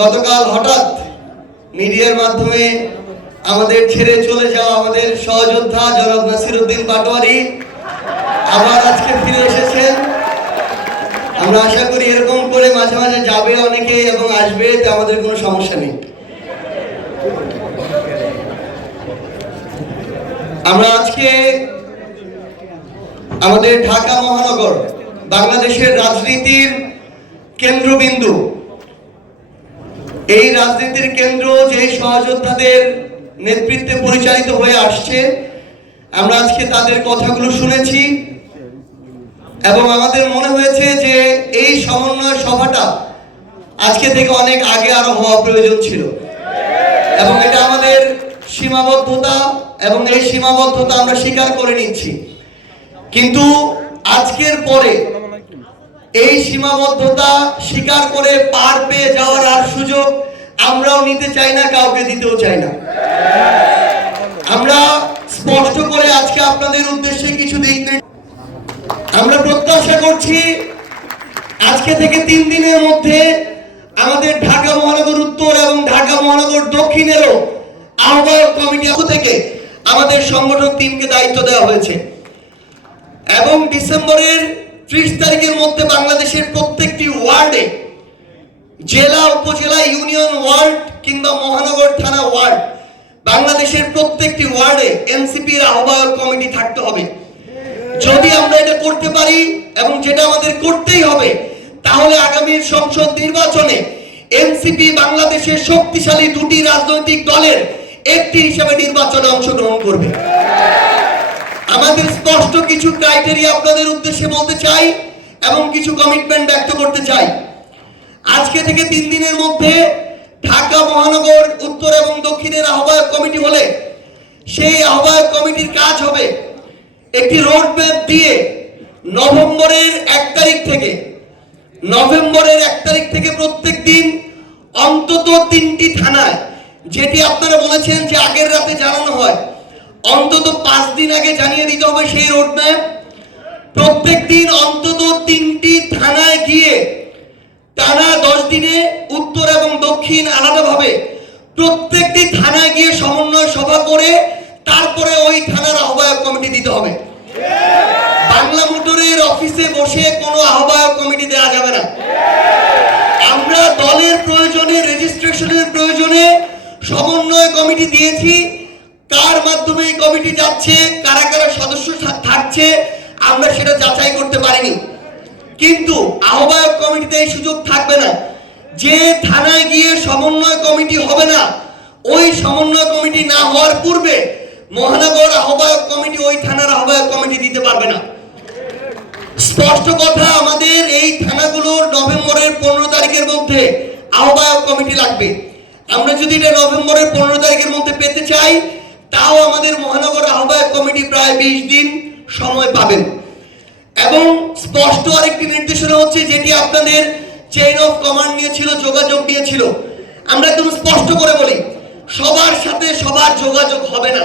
গতকাল হঠাৎ মিডিয়ার মাধ্যমে আমাদের ছেড়ে চলে যাওয়া আমাদের সহযোদ্ধা জনাব নাসিরউদ্দিন পাটোয়ারি আবার আজকে ফিরে এসেছেন। আমরা আশা করি এরকম করে মাঝে মাঝে যাবে অনেকে এবং আসবে, তো আমাদের কোনো সমস্যা নেই। আমরা আজকে আমাদের ঢাকা মহানগর বাংলাদেশের রাজনীতির কেন্দ্রবিন্দু, এই রাজনীতির কেন্দ্র যে সহযোদ্ধাদের নেতৃত্বে পরিচালিত হয়ে আসছে, আমরা আজকে তাদের কথাগুলো শুনেছি এবং আমাদের মনে হয়েছে যে এই সমন্বয় সভাটা আজকে থেকে অনেক আগে আরো হওয়া প্রয়োজন ছিল এবং এটা আমাদের সীমাবদ্ধতা এবং এই সীমাবদ্ধতা আমরা স্বীকার করে নিচ্ছি। কিন্তু আজকের পরে এই সীমাবদ্ধতা স্বীকার করে পার পেয়ে যাওয়ার আর সুযোগ আমরাও নিতে চাই না, কাউকে দিতেও চাই না। আমরা স্পষ্ট করে আজকে আপনাদের উদ্দেশ্যে কিছু দিক আমরা প্রত্যাশা করছি আজকে থেকে 3 দিনের মধ্যে আমাদের ঢাকা মহানগর উত্তর এবং ঢাকা মহানগর দক্ষিণেরও আহ্বায়ক কমিটি থেকে আমাদের সংগঠক টিমকে দায়িত্ব দেওয়া হয়েছে এবং ডিসেম্বরের 30 তারিখের মধ্যে বাংলাদেশের প্রত্যেকটি ওয়ার্ডে, জেলা, উপজেলা, ইউনিয়ন ওয়ার্ড কিংবা মহানগর থানা ওয়ার্ড, বাংলাদেশের প্রত্যেকটি ওয়ার্ডে এনসিপির আহ্বায়ক কমিটি থাকতে হবে। যদি আমরা এটা করতে পারি এবং যেটা আমাদের করতেই হবে, তাহলে আগামী সংসদ নির্বাচনে এনসিপি বাংলাদেশের শক্তিশালী 2টি রাজনৈতিক দলের একটি হিসেবে নির্বাচনে অংশগ্রহণ করবে। আমাদের স্পষ্ট কিছু ক্রাইটেরিয়া আপনাদের উদ্দেশ্যে বলতে চাই এবং কিছু কমিটমেন্ট ব্যক্ত করতে চাই। আজকে থেকে 3 দিনের মধ্যে ঢাকা মহানগর উত্তর এবং দক্ষিণের আহ্বায়ক কমিটি হলে সেই আহ্বায়ক কমিটির কাজ হবে একটি রোড ম্যাপ দিয়ে নভেম্বরের 1 তারিখ থেকে প্রত্যেক দিন অন্তত 3টি থানায়, যেটি আপনারা বলেছেন যে আগের রাতে জানানো হয়, অন্তত 5 দিন আগে জানিয়ে দিতে হবে সেই রোড ম্যাপ। প্রত্যেক দিন অন্তত 3টি থানায় গিয়ে টানা 10 দিনে উত্তর এবং দক্ষিণ আলাদাভাবে প্রত্যেকটি থানায় গিয়ে সমন্বয় সভা করে তারপরে ওই থানার আহ্বায়ক কমিটি দিতে হবে। বাংলা মোটরের অফিসে বসে কোনো আহ্বায়ক কমিটি দেওয়া যাবে না। আমরা দলের প্রয়োজনে, রেজিস্ট্রেশনের প্রয়োজনে সমন্বয় কমিটি দিয়েছি। কার মাধ্যমে এই কমিটি যাচ্ছে, কারা কারা সদস্য থাকছে, আমরা সেটা যাচাই করতে পারিনি। কিন্তু আহ্বায়ক কমিটিতে এই সুযোগ থাকবে না। যে থানায় গিয়ে সমন্বয় কমিটি হবে না, ওই সমন্বয় কমিটি না হওয়ার পূর্বে মহানগর আহ্বায়ক কমিটি ওই থানার আহ্বায়ক কমিটি দিতে পারবে না। স্পষ্ট কথা, আমাদের এই থানাগুলোর নভেম্বরের 15 তারিখের মধ্যে আহ্বায়ক কমিটি লাগবে। আমরা যদি এটা নভেম্বরের 15 তারিখের মধ্যে পেতে চাই, তাও আমাদের মহানগর আহ্বায়ক কমিটি প্রায় 20 দিন সময় পাবেন। এবং স্পষ্ট আরেকটি নির্দেশনা হচ্ছে, যেটি আপনাদের চেইন অফ কমান্ড নিয়েছিল, যোগাযোগ নিয়েছিল, আমরা একদম স্পষ্ট করে বলি, সবার সাথে সবার যোগাযোগ হবে না,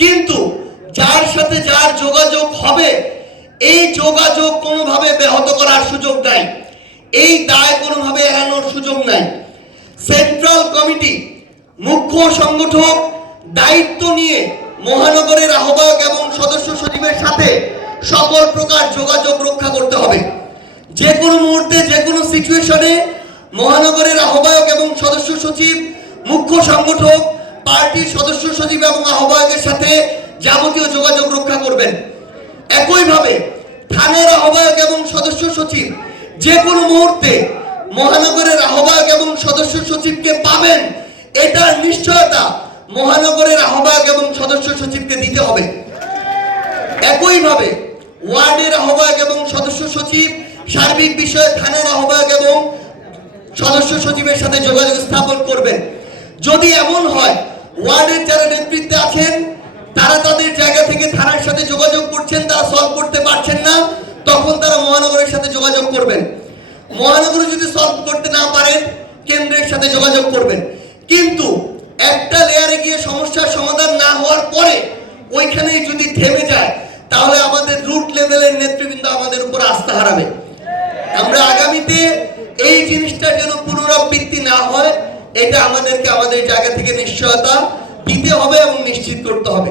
কিন্তু যার সাথে যার যোগাযোগ হবে এই যোগাযোগ কোনোভাবে ব্যাহত করার সুযোগ নাই, এই দায় কোনোভাবে এড়ানোর সুযোগ নাই। সেন্ট্রাল কমিটি, মুখ্য সংগঠক দায়িত্ব নিয়ে মহানগরের আহ্বায়ক এবং সদস্য সচিবের সাথে সকল প্রকার যোগাযোগ রক্ষা করতে হবে। যে কোনো মুহূর্তে, যে কোনো সিচুয়েশনে মহানগরের আহ্বায়ক এবং সদস্য সচিব, মুখ্য সংগঠক, পার্টির সদস্য সচিব এবং আহ্বায়কের সাথে যাবতীয় যোগাযোগ রক্ষা করবেন। একইভাবে থানার আহ্বায়ক এবং সদস্য সচিব যে কোনো মুহূর্তে মহানগরের আহ্বায়ক এবং সদস্য সচিবকে পাবেন, এটার নিশ্চয়তা মহানগরের আহ্বায়ক এবং সদস্য সচিবকে দিতে হবে। একইভাবে ওয়ার্ডের আহ্বায়ক এবং সদস্য সচিব সার্বিক বিষয়ে থানার আহ্বায়ক এবং সদস্য সচিবের সাথে যোগাযোগ স্থাপন করবেন। যদি এমন হয় ওয়ার্ডের যারা নেতৃত্বে আছেন তারা তাদের জায়গা থেকে থানার সাথে যোগাযোগ করছেন, তারা সলভ করতে পারছেন না, তখন তারা মহানগরের সাথে যোগাযোগ করবেন। মহানগরে যদি সলভ করতে না পারেন, কেন্দ্রের সাথে যোগাযোগ করবেন। কিন্তু একটা লেয়ারে গিয়ে সমস্যার সমাধান না হওয়ার পরে ওইখানেই যদি থেমে যায়, তাহলে আমাদের রুট লেভেলের নেতৃবৃন্দ আমাদের উপর আস্থা হারাবে। আমরা আগামীতে এই জিনিসটা যেন পুনরাবৃত্তি না হয়, এটা আমাদেরকে আমাদের জায়গা থেকে নিশ্চয়তা দিতে হবে এবং নিশ্চিত করতে হবে।